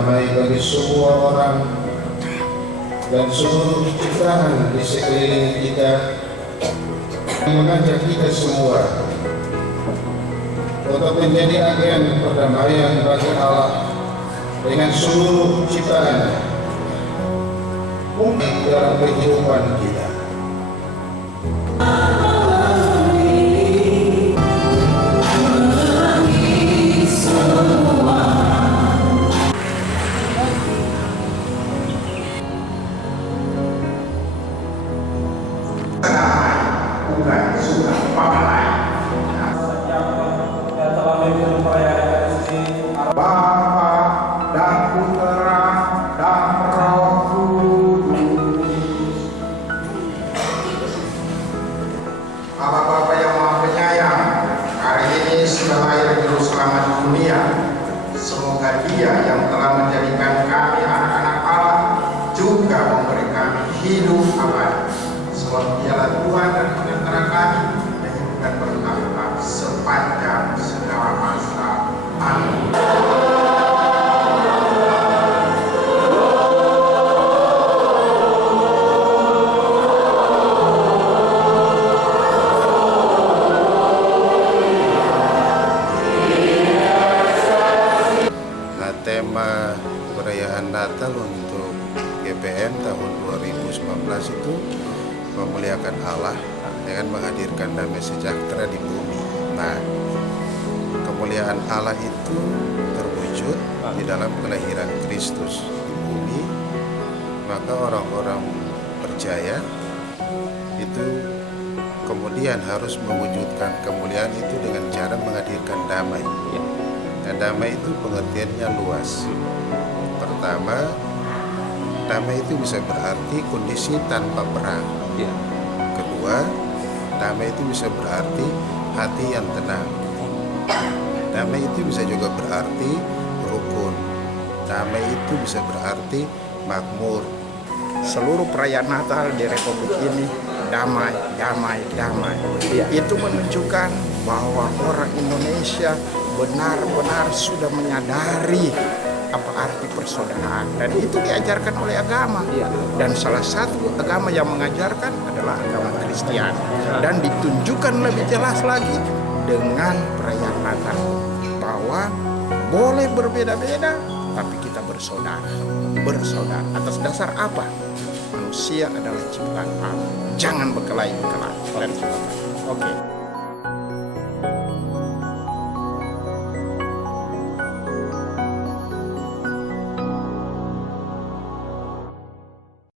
damai bagi semua orang dan seluruh ciptaan di sekeliling kita, mengajak kita semua untuk menjadi agen perdamaian bagi Allah dengan seluruh ciptaan dalam kehidupan kita. Bukan sudah pakai yang telah memimpin perayaan Idul Bapa dan Putra dan Roh Kudus. Bapak-bapak yang maha penyayang, hari ini sudah lahir Juru Selamat dunia. Semoga Dia yang telah menjadikan kami anak-anak Allah juga memberi kami hidup abadi. Sebab Dialah Tuhan dan penentara kami dan yang akan bertahta sepanjang segala masa. Amin. Nah, tema perayaan Natal untuk GPM tahun 2019 itu memuliakan Allah dengan menghadirkan damai sejahtera di bumi. Nah, kemuliaan Allah itu terwujud di dalam kelahiran Kristus di bumi. Maka orang-orang percaya itu kemudian harus mewujudkan kemuliaan itu dengan cara menghadirkan damai. Nah, damai itu pengertiannya luas. Pertama, damai itu bisa berarti kondisi tanpa perang. Kedua, damai itu bisa berarti hati yang tenang. Damai itu bisa juga berarti rukun. Damai itu bisa berarti makmur. Seluruh perayaan Natal di Republik ini damai, damai, damai. Itu menunjukkan bahwa orang Indonesia benar-benar sudah menyadari apa arti persaudaraan, dan itu diajarkan oleh agama. Dan salah satu agama yang mengajarkan adalah agama Kristen, dan ditunjukkan lebih jelas lagi dengan perayaan Natal bahwa boleh berbeda-beda tapi kita bersaudara. Bersaudara atas dasar apa? Manusia adalah ciptaan Allah. Jangan berkelahi-kelahi. Oke.